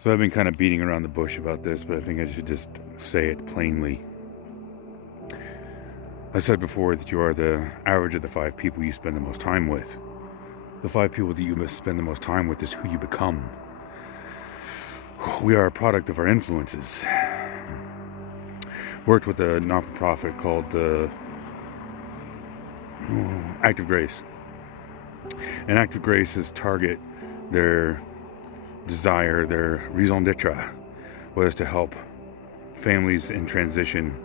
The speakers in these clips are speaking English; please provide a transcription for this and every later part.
So I've been kind of beating around the bush about this, but I think I should just say it plainly. I said before that you are the average of the 5 people you spend the most time with. The 5 people that you must spend the most time with is who you become. We are a product of our influences. Worked with a not-for-profit called Act of Grace. And Act of Grace's target, their desire, their raison d'etre, was to help families in transition,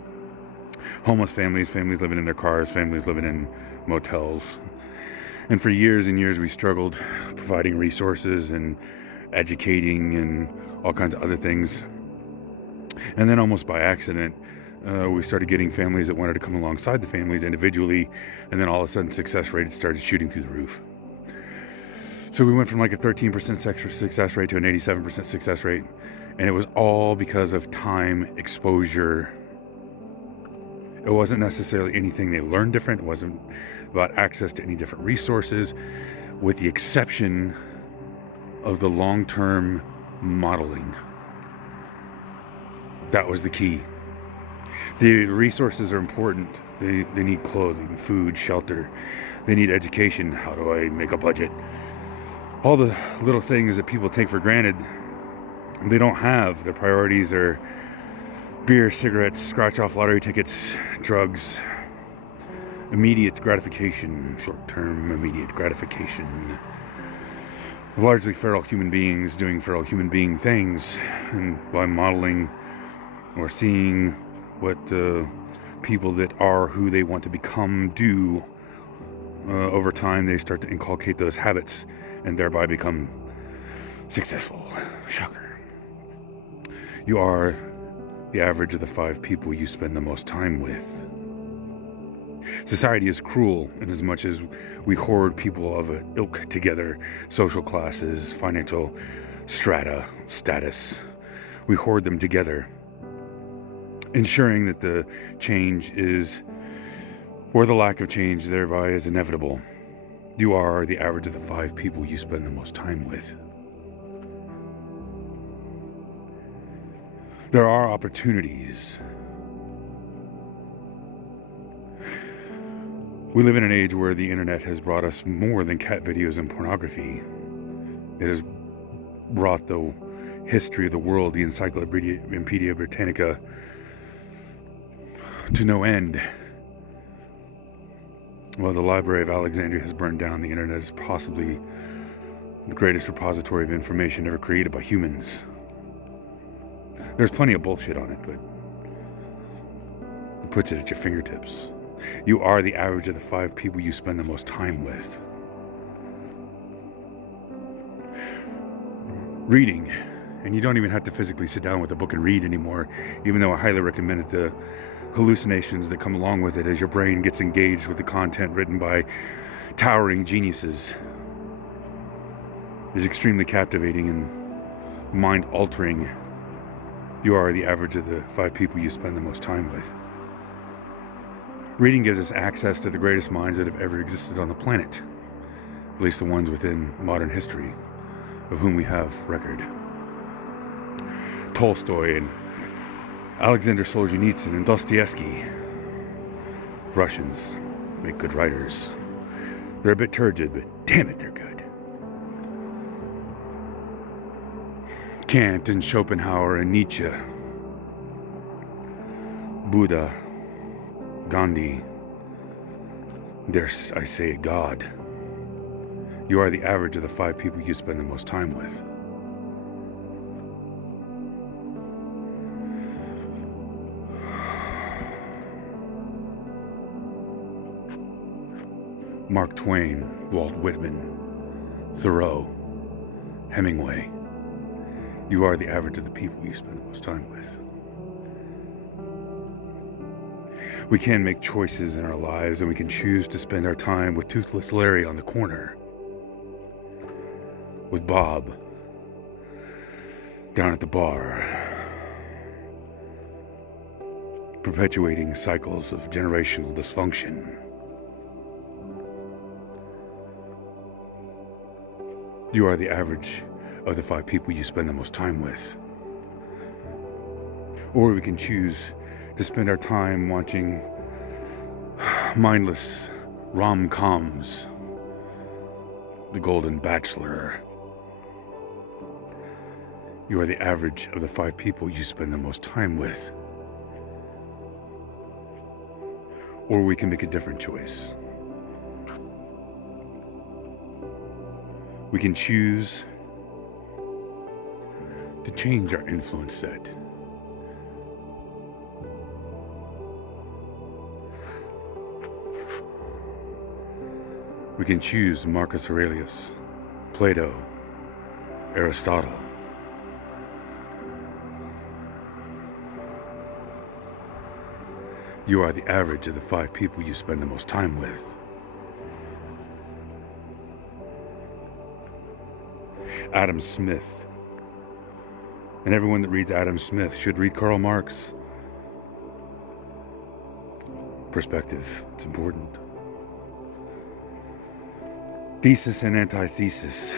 homeless families, families living in their cars, families living in motels. And for years and years we struggled providing resources and educating and all kinds of other things. And then almost by accident, we started getting families that wanted to come alongside the families individually, and then all of a sudden success rate started shooting through the roof. So we went from like a 13% success rate to an 87% success rate, and it was all because of time exposure. It wasn't necessarily anything they learned different. It wasn't about access to any different resources, with the exception of the long-term modeling. That was the key. The resources are important. They need clothing, food, shelter. They need education. How do I make a budget? All the little things that people take for granted, they don't have. Their priorities are beer, cigarettes, scratch-off lottery tickets, drugs, immediate gratification, short-term immediate gratification. Largely feral human beings doing feral human being things, and by modeling or seeing what people that are who they want to become do, over time they start to inculcate those habits and thereby become successful. Shocker. You are the average of the 5 people you spend the most time with. Society is cruel in as much as we hoard people of an ilk together, social classes, financial strata, status. We hoard them together, ensuring that the change is, or the lack of change thereby, is inevitable. You are the average of the 5 people you spend the most time with. There are opportunities. We live in an age where the internet has brought us more than cat videos and pornography. It has brought the history of the world, the Encyclopedia Britannica, to no end. Well, the Library of Alexandria has burned down. The internet is possibly the greatest repository of information ever created by humans. There's plenty of bullshit on it, but it puts it at your fingertips. You are the average of the 5 people you spend the most time with. Reading. And you don't even have to physically sit down with a book and read anymore, even though I highly recommend it. The hallucinations that come along with it as your brain gets engaged with the content written by towering geniuses is extremely captivating and mind-altering. You are the average of the 5 people you spend the most time with. Reading gives us access to the greatest minds that have ever existed on the planet, at least the ones within modern history, of whom we have record. Tolstoy and Alexander Solzhenitsyn and Dostoevsky. Russians make good writers. They're a bit turgid, but damn it, they're good. Kant and Schopenhauer and Nietzsche. Buddha, Gandhi. Dare I say God. You are the average of the 5 people you spend the most time with. Mark Twain, Walt Whitman, Thoreau, Hemingway. You are the average of the people you spend the most time with. We can make choices in our lives, and we can choose to spend our time with Toothless Larry on the corner, with Bob down at the bar, perpetuating cycles of generational dysfunction. You are the average of the 5 people you spend the most time with. Or we can choose to spend our time watching mindless rom-coms, The Golden Bachelor. You are the average of the 5 people you spend the most time with. Or we can make a different choice. We can choose to change our influence set. We can choose Marcus Aurelius, Plato, Aristotle. You are the average of the 5 people you spend the most time with. Adam Smith. And everyone that reads Adam Smith should read Karl Marx. Perspective, it's important. Thesis and antithesis,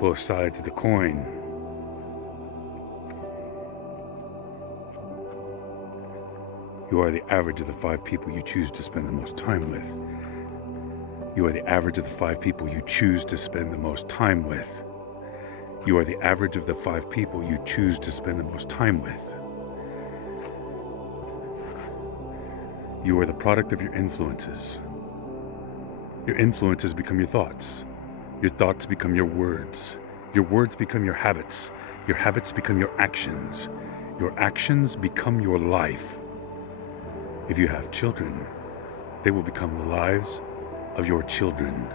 both sides of the coin. You are the average of the 5 people you choose to spend the most time with. You are the average of the 5 people you choose to spend the most time with. You are the average of the 5 people you choose to spend the most time with. You are the product of your influences. Your influences become your thoughts. Your thoughts become your words. Your words become your habits. Your habits become your actions. Your actions become your life. If you have children, they will become the lives of your children.